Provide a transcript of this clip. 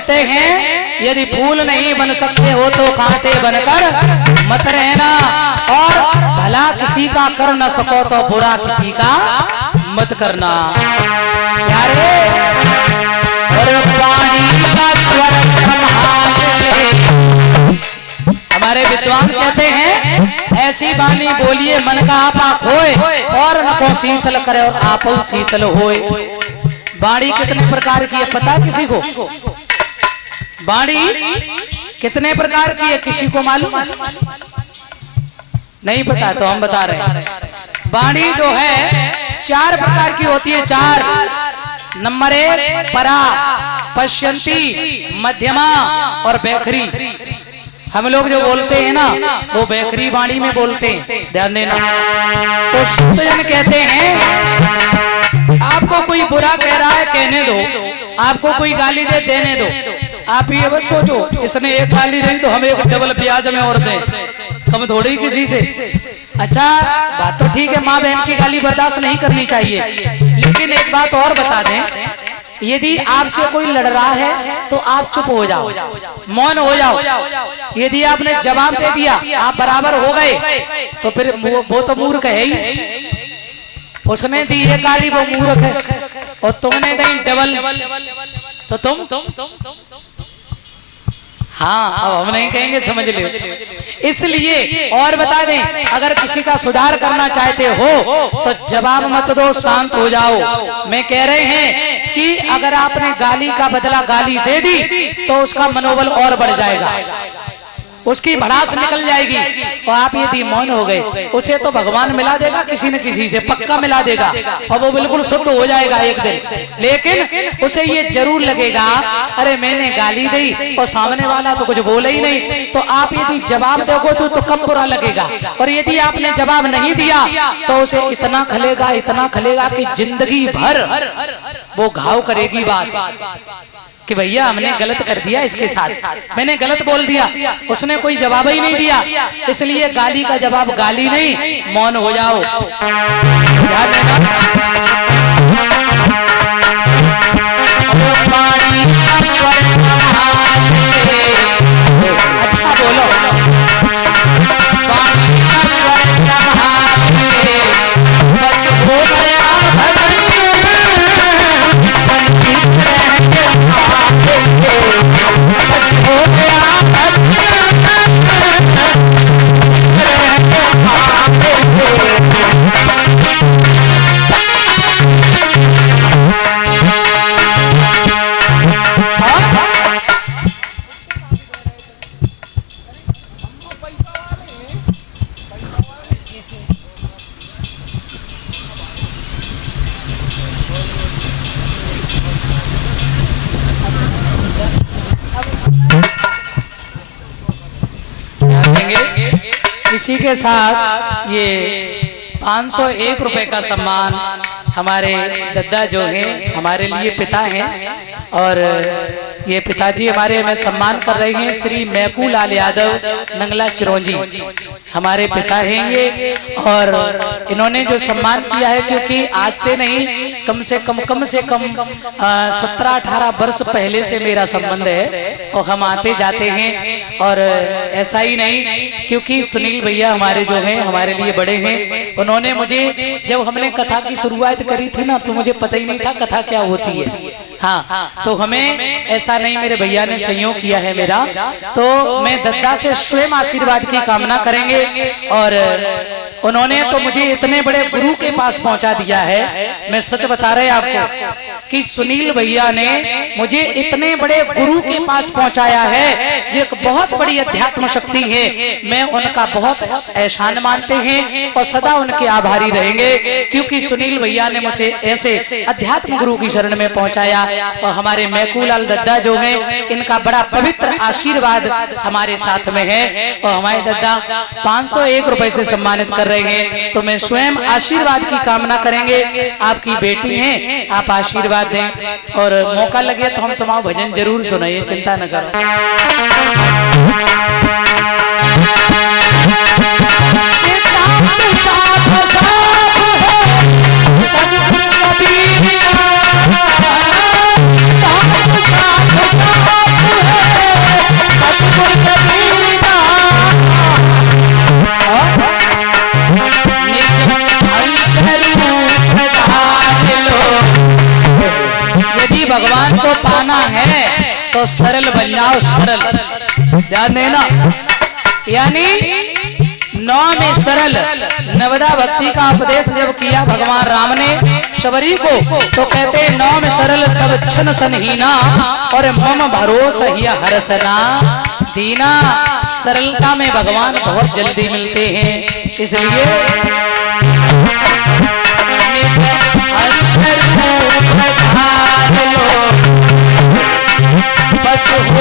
कहते हैं यदि फूल नहीं बन सकते हो तो कांटे बनकर मत रहना, और भला किसी का कर न सको तो बुरा किसी का मत करना। क्या रे? और वाणी का स्वर संभाल ले। हमारे विद्वान कहते हैं ऐसी वाणी बोलिए मन का आपा खोए, और न को शीतल करे और आप शीतल होए। वाणी कितने प्रकार की है पता है किसी को? वाणी कितने प्रकार की है किसी को मालूम? नहीं पता तो हम बता रहे हैं। वाणी जो है 4 प्रकार की होती है। 4 नंबर 1 परा, पश्यंती, मध्यमा और बैखरी। हम लोग जो बोलते हैं ना वो बैखरी वाणी में बोलते हैं, ध्यान देना। तो सुतजन कहते हैं आपको कोई बुरा कह रहा है कहने दो, आपको कोई गाली दे देने दो। आप ये बस सोचो इसने एक गाली दी तो हम एक डबल प्याज में और दें, कम थोड़ी किसी से। अच्छा बात तो ठीक है, माँ बहन की गाली बर्दाश्त नहीं करनी चाहिए, लेकिन एक बात और बता दें, यदि आपसे कोई लड़ रहा है तो आप चुप हो जाओ, मौन हो जाओ। यदि आपने जवाब दे दिया आप बराबर हो गए तो फिर वो तो मूर्ख है ही। उसने दी है गाली वो मूर्ख है, और तुमने दी डबल तो तुम हाँ अब हम नहीं कहेंगे, समझ ले। इसलिए और बता दें अगर किसी का सुधार करना चाहते हो तो जवाब मत दो, शांत हो जाओ। मैं कह रहे हैं कि अगर आपने गाली का बदला गाली दे दी तो उसका मनोबल और बढ़ जाएगा, उसकी भड़ास निकल जाएगी, और आप यदि मौन हो गए उसे तो भगवान मिला देगा किसी न किसी से, पक्का मिला देगा, और वो बिल्कुल शुद्ध हो जाएगा एक दिन। लेकिन उसे ये जरूर लगेगा अरे मैंने गाली दी और सामने वाला तो कुछ बोले ही नहीं। तो आप यदि जवाब दोगे तो कम बुरा लगेगा, और यदि आपने जवाब नहीं दिया तो उसे इतना खलेगा कि जिंदगी भर वो घाव करेगी बात कि भैया हमने गलत कर दिया इसके साथ, मैंने गलत बोल दिया, उसने कोई जवाब ही नहीं दिया। इसलिए गाली का जवाब गाली नहीं, मौन हो जाओ। ध्यान देना। अच्छा बोलो। बस हो गया इसी के साथ ये 501 रुपए का सम्मान हमारे दद्दा जो हैं हमारे लिए पिता हैं, और ये पिताजी हमारे हमें सम्मान कर रहे हैं। श्री मैकू लाल यादव नंगला चिरौंजी हमारे पिता हैं ये, और इन्होंने जो सम्मान किया है क्योंकि आज से नहीं कम से कम 17-18 वर्ष पहले से मेरा संबंध है, और हम आते जाते हैं। और ऐसा ही नहीं क्योंकि सुनील भैया हमारे जो हैं हमारे लिए बड़े हैं, उन्होंने मुझे जब हमने कथा की शुरुआत करी थी ना तो मुझे पता ही नहीं था कथा क्या होती है। हाँ तो हमें ऐसा नहीं, मेरे भैया ने सहयोग किया है मेरा, तो मैं दद्दा से स्वयं आशीर्वाद की कामना करेंगे। और उन्होंने तो मुझे इतने बड़े गुरु के पास पहुंचा दिया है, मैं सच बता रहे आपको कि सुनील भैया ने मुझे इतने बड़े गुरु के पास पहुंचाया है जो एक बहुत बड़ी अध्यात्म शक्ति है। मैं उनका बहुत एहसान मानते हैं और सदा उनके आभारी रहेंगे, क्योंकि सुनील भैया ने मुझे ऐसे अध्यात्म गुरु की शरण में पहुंचाया। और हमारे मैकूलाल दद्दा जो हैं इनका बड़ा पवित्र आशीर्वाद हमारे साथ में है, और हमारे दद्दा 501 रुपए से सम्मानित कर रहे हैं। तो मैं स्वयं आशीर्वाद की कामना करेंगे, आपकी बेटी हैं, आप आशीर्वाद दें, और मौका लगे तो हम तुम्हारा भजन जरूर सुनाइए, चिंता न करो। भगवान को पाना है तो सरल बन जाओ, सरल। ध्यान देना, यानी नौ में सरल नवदा भक्ति का उपदेश जब किया भगवान राम ने शबरी को, तो कहते नौ में सरल सब छन सनहीना और मम भरोसा ही हरसना दीना। सरलता में भगवान बहुत जल्दी मिलते हैं, इसलिए बस हो